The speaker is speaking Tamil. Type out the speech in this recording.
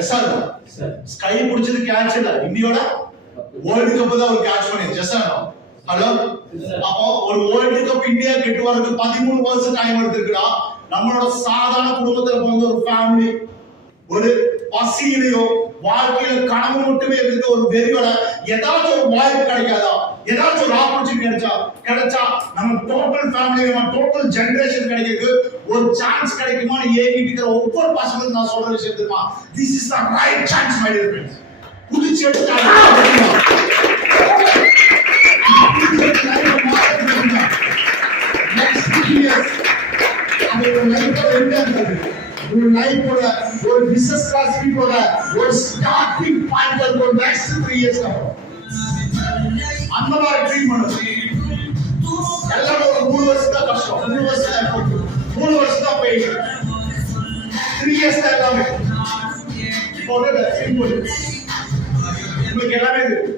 எஸ் ஆர் ஸ்கை பிடிச்சது கேட்ச் இல்ல, இந்தியோட வேர்ல்டு கப் தான் ஒரு கேட்ச் பண்ணி. எஸ் ஆர் ஹலோ, அப்போ ஒரு வேர்ல்டு கப் இந்தியா கெட்டு வரதுக்கு 13 வருஷம் டைம் எடுத்துருக்குடா. நம்மளோட சாதாரண குடும்பத்துல பிறந்த ஒரு ஃபேமிலி ஒரு பசியிலையோ வாழ்க்கையில கனவு மட்டுமே இருக்க ஒரு வெறியோட ஏதாச்சும் ஒரு வாய்ப்பு கிடைக்காதா, ஏதாச்சும் ஒரு ஆப்பர்ச்சுனிட்டி கிடைச்சா நம்ம டோட்டல் ஃபேமிலி, நம்ம டோட்டல் ஜெனரேஷன் கிடைக்கிறது ஒரு சான்ஸ் கிடைக்குமான்னு ஏங்கிட்டு இருக்கிற ஒவ்வொரு பசங்களுக்கும் நான் சொல்ற விஷயம் தெரியுமா, this is the right chance my dear friends. புடிச்சு எடுத்து next 2 years our life ஒரு லைஃபோட ஒரு பிசினஸ் கிளாஸ் பீப்புளோட ஒரு ஸ்டார்டிங் பாயிண்ட் இருக்கும் next 3 years அந்த மாதிரி ட்ரீம் பண்ணுங்க. எல்லாம் ஒரு 3 வருஷம் தான் கஷ்டம், 3 வருஷம் தான் எஃபோர்ட், 3 வருஷம் தான் பெயின், 3 years தான் எல்லாமே. இப்போ சிம்பிள் உங்களுக்கு எல்லாமே